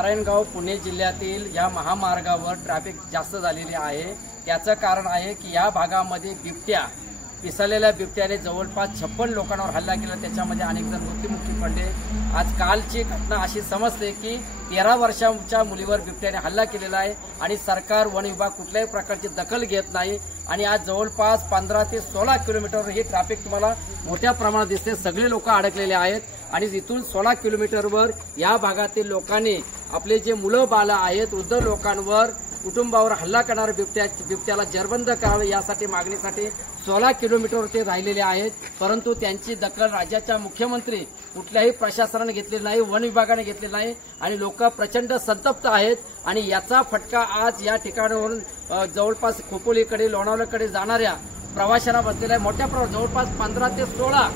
नारायणगाव पुणे जिल्ह्यातील या महामार्गावर ट्रॅफिक जास्त झालेली आहे। त्याचं कारण आहे की या भागामध्ये बिबट्या पिसाळलेल्या बिबट्याने जवळपास 56 लोकांवर हल्ला केला, त्याच्यामध्ये अनेक जण मृत्युमुखी पडले। आज कालची घटना अशी समजते की 13 वर्षांच्या मुलीवर बिबट्याने हल्ला केलेला आहे आणि सरकार वन विभाग कुठल्याही प्रकारची दखल घेत नाही आणि आज जवळपास 15 ते 16 किलोमीटरवर ही ट्रॅफिक तुम्हाला मोठ्या प्रमाणात दिसते। सगळे लोक अडकलेले आहेत आणि इथून 16 किलोमीटरवर या भागातील लोकांनी आपले जे मुलं बाळ आहेत, वृद्ध लोकांवर, कुटुंबावर हल्ला करणाऱ्या बिबट्याला जेरबंद करावे यासाठी मागणीसाठी 16 किलोमीटरवर ते राहिलेले आहेत। परंतु त्यांची दखल राज्याच्या मुख्यमंत्री कुठल्याही प्रशासनाने घेतलेली नाही, वन विभागाने घेतलेली नाही आणि लोक प्रचंड संतप्त आहेत आणि याचा फटका आज या ठिकाणावरून जवळपास खोपोलीकडे लोणावळ्याकडे जाणाऱ्या प्रवाशांना बसलेला आहे। मोठ्या प्रमाणात जवळपास 15 ते 16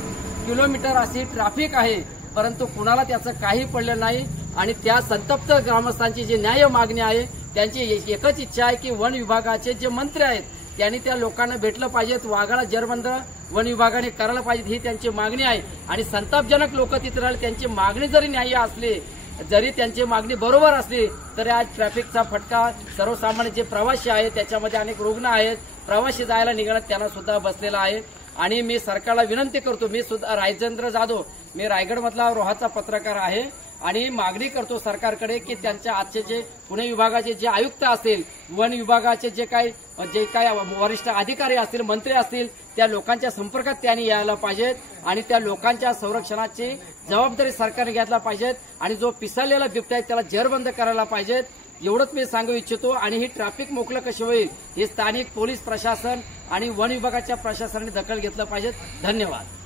किलोमीटर अशी ट्रॅफिक आहे, परंतु कुणाला त्याचं काही पडलं नाही आणि त्या संतप्त ग्रामस्थांची जी न्याय मागणी आहे त्यांची एकच इच्छा आहे की वन विभागाचे जे मंत्री आहेत त्यांनी त्या लोकांना भेटलं पाहिजेत, वाघाला जेरबंद वन विभागाने करायला पाहिजे ही त्यांची मागणी आहे आणि संतापजनक लोक तिथे राहिले। त्यांची मागणी जरी न्याय्य असली, जरी त्यांची मागणी बरोबर असली तरी आज ट्रॅफिकचा फटका सर्वसामान्य जे प्रवासी आहेत, त्याच्यामध्ये अनेक रुग्ण आहेत, प्रवासी जायला निघाला त्यांना सुद्धा बसलेला आहे। आणि मी सरकारला विनंती करतो, मी सुद्धा राजेंद्र जाधव, मी रायगडमधला रोहाचा पत्रकार आहे आणि मागणी करतो सरकारकडे की त्यांच्या आजचे जे पुणे विभागाचे जे आयुक्त असतील, वन विभागाचे जे काही वरिष्ठ अधिकारी असतील, मंत्री असतील, त्या लोकांच्या संपर्कात त्यांनी यायला पाहिजेत आणि त्या लोकांच्या संरक्षणाची जबाबदारी सरकारने घ्यायला पाहिजेत आणि जो पिसाळलेला बिबट्या आहे त्याला जेरबंद करायला पाहिजेत। एवढंच मी सांगू इच्छितो आणि ही ट्रॅफिक मोकळं कशी होईल हे स्थानिक पोलीस प्रशासन आणि वन विभागाच्या प्रशासनाने दखल घेतलं पाहिजे। धन्यवाद।